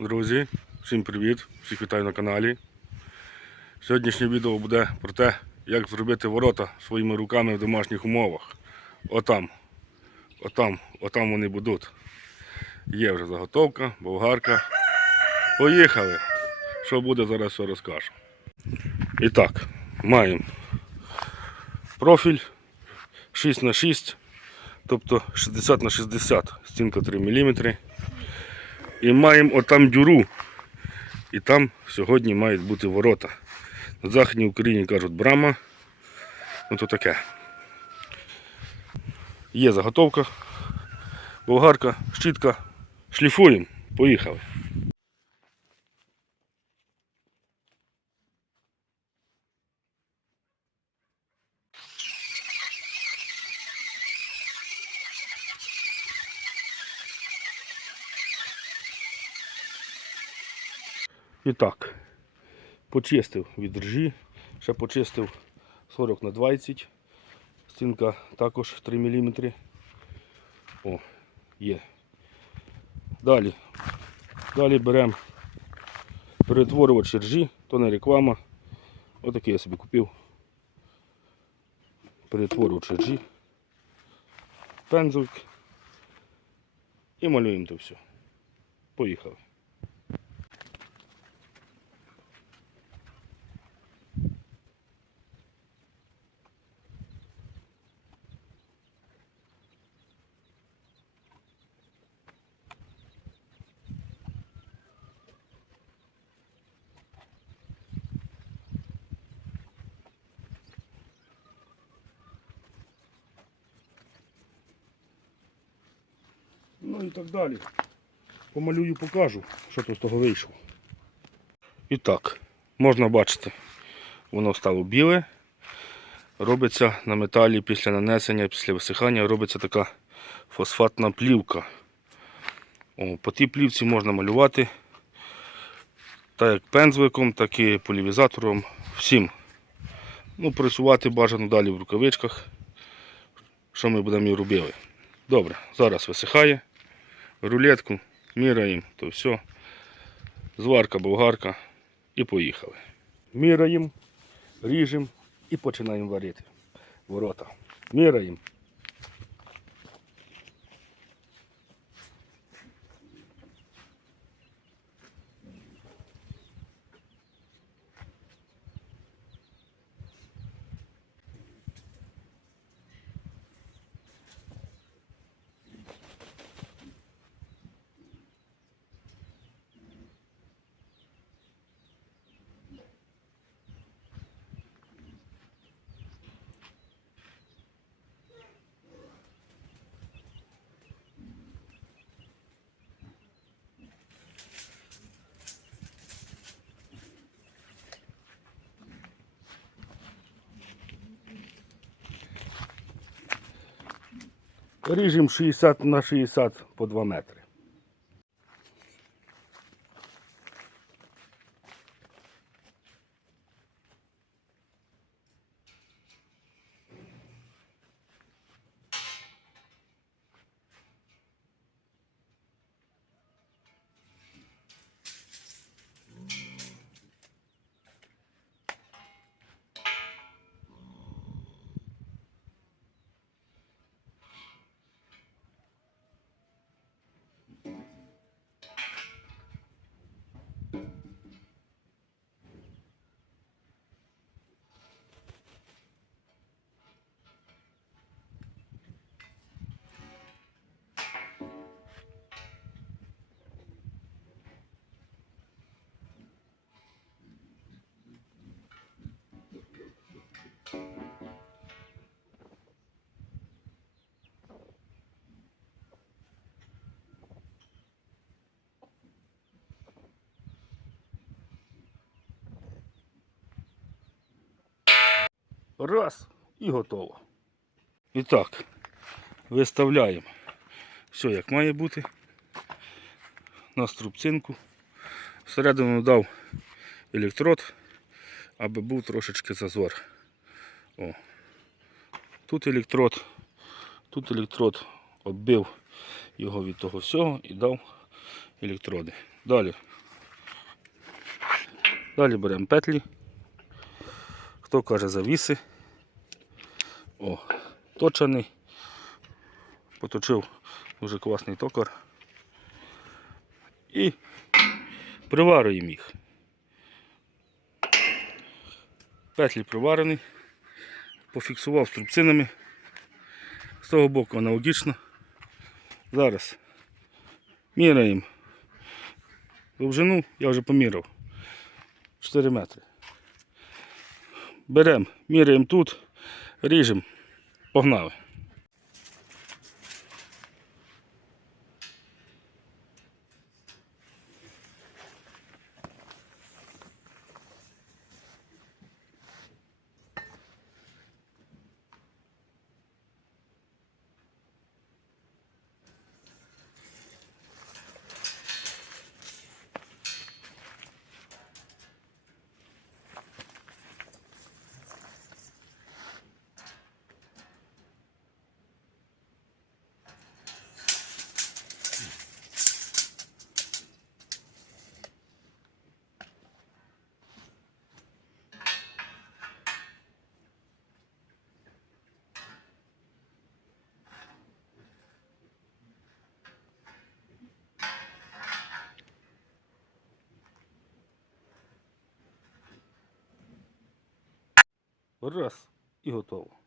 Друзі, всім привіт! Всіх вітаю на каналі. Сьогоднішнє відео буде про те, як зробити ворота своїми руками в домашніх умовах. Отам. Отам, отам вони будуть. Є вже заготовка, болгарка. Поїхали! Що буде, зараз все розкажу. І так, маємо профіль 6 на 6 тобто 60 на 60 стінка 3 мм. І маємо отам дюру. І там сьогодні мають бути ворота. На Західній Україні кажуть брама. Ну то таке. Є заготовка, болгарка, щітка. Шліфуємо. Поїхали. І так, почистив від ржі, ще почистив 40 на 20. Стінка також 3 мм. О, є. Далі. Далі беремо перетворювач ржі, то не реклама. Отакий я собі купив. Перетворювач ржі. Пензлик. І малюємо то все. Поїхали. Ну і так далі. Помалюю, покажу, що тут з того вийшло. І так, можна бачити, воно стало біле. Робиться на металі після нанесення, після висихання робиться така фосфатна плівка. О, по тій плівці можна малювати так як пензликом, так і полівізатором. Всім. Ну, працювати бажано далі в рукавичках. Що ми будемо і робили. Добре, зараз висихає. Рулетку міраємо, то все. Зварка, болгарка і поїхали. Міраємо, ріжемо і починаємо варити. Ворота. Міраємо. Ріжемо 60 на 60 по 2 метри. Раз і готово. І так, виставляємо все як має бути. На струбцинку. Всередину дав електрод, аби був трошечки зазор. О. Тут електрод, тут електрод оббив його від того всього і дав електроди. Далі. Далі беремо петлі. Хто каже завіси. О, точений. Поточив дуже класний токар. І приварюємо їх. Петлі приварені. Пофіксував струбцинами. З того боку аналогічно. Зараз міряємо довжину, я вже поміряв. 4 метри. Беремо, міряємо тут, ріжемо, погнали. Раз і готово.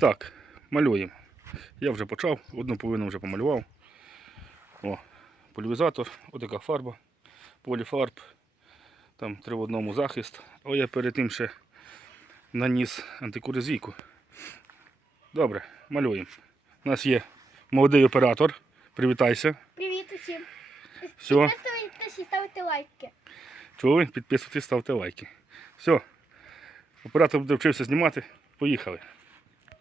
Так, малюємо. Я вже почав, одну половину вже помалював. О, пульвізатор, отака фарба, поліфарб, там три в одному захист. О, я перед тим ще наніс антикорозійку. Добре, малюємо. У нас є молодий оператор. Привітайся. Привіт усім. Все, Підписуйтесь і ставте лайки. чули? Підписуйтесь, ставте лайки. Все. Оператор буде вчився знімати. Поїхали.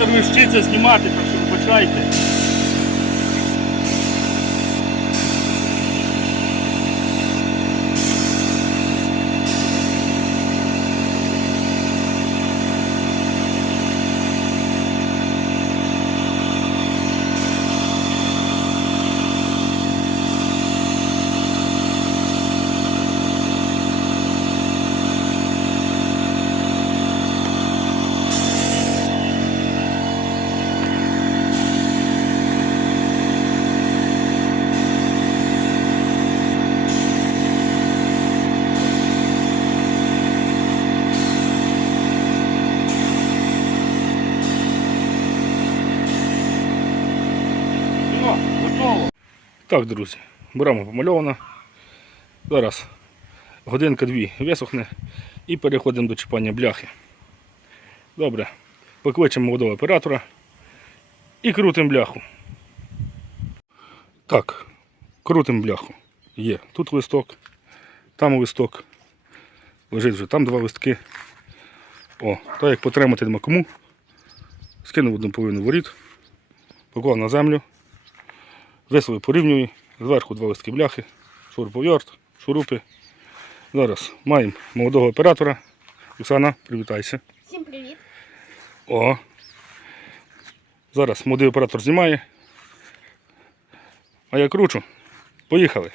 Оператор ви вчиться знімати, так що вибачайте. Готово. Так, друзі, брама помальована. Зараз годинка-дві висохне і переходимо до чіпання бляхи. Добре, покличемо молодого оператора і крутимо бляху. Так, крутимо бляху. Є. Тут листок, там листок. Лежить вже там два листки. О, так як потримати нема кому. Скинув одну половину воріт, поклав на землю, весело порівнюю, зверху два листки бляхи, шуруповерт, шурупи. Зараз маємо молодого оператора. Оксана, привітайся. Всім привіт. О. Зараз молодий оператор знімає. А я кручу. Поїхали.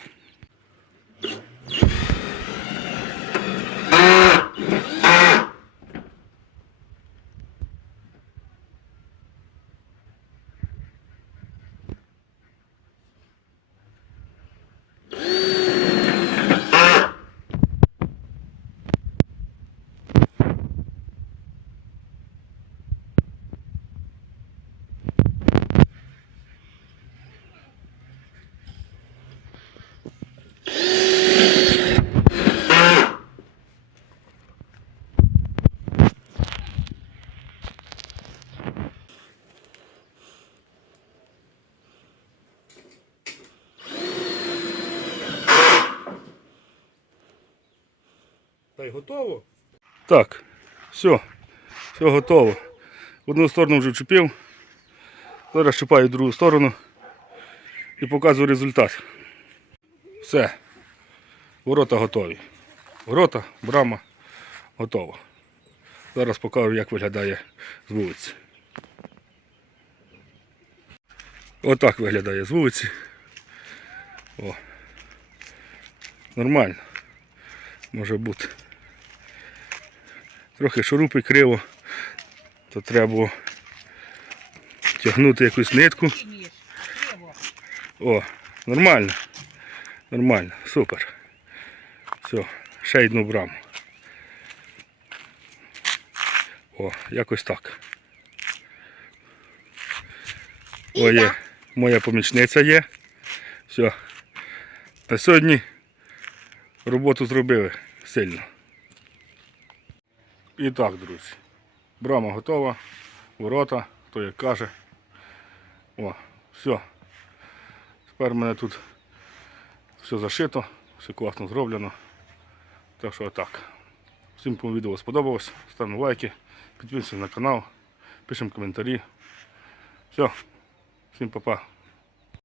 Готово? Так, все, все готово. Одну сторону вже вчепив. Зараз чіпаю другу сторону і показую результат. Все. Ворота готові. Ворота, брама готова. Зараз покажу, як виглядає з вулиці. Отак виглядає з вулиці. О. Нормально. Може бути. Трохи шурупи криво, то треба тягнути якусь нитку. О, нормально. Нормально, супер. Все, ще одну браму. О, якось так. О, є. Моя помічниця є. Все. На сьогодні роботу зробили сильно. І так, друзі. Брама готова, ворота, хто як каже. О, все. Тепер в мене тут все зашито, все класно зроблено. Так що отак. Всім кому відео сподобалось, ставимо лайки, підписуйтесь на канал, пишемо коментарі. Все, всім па-па.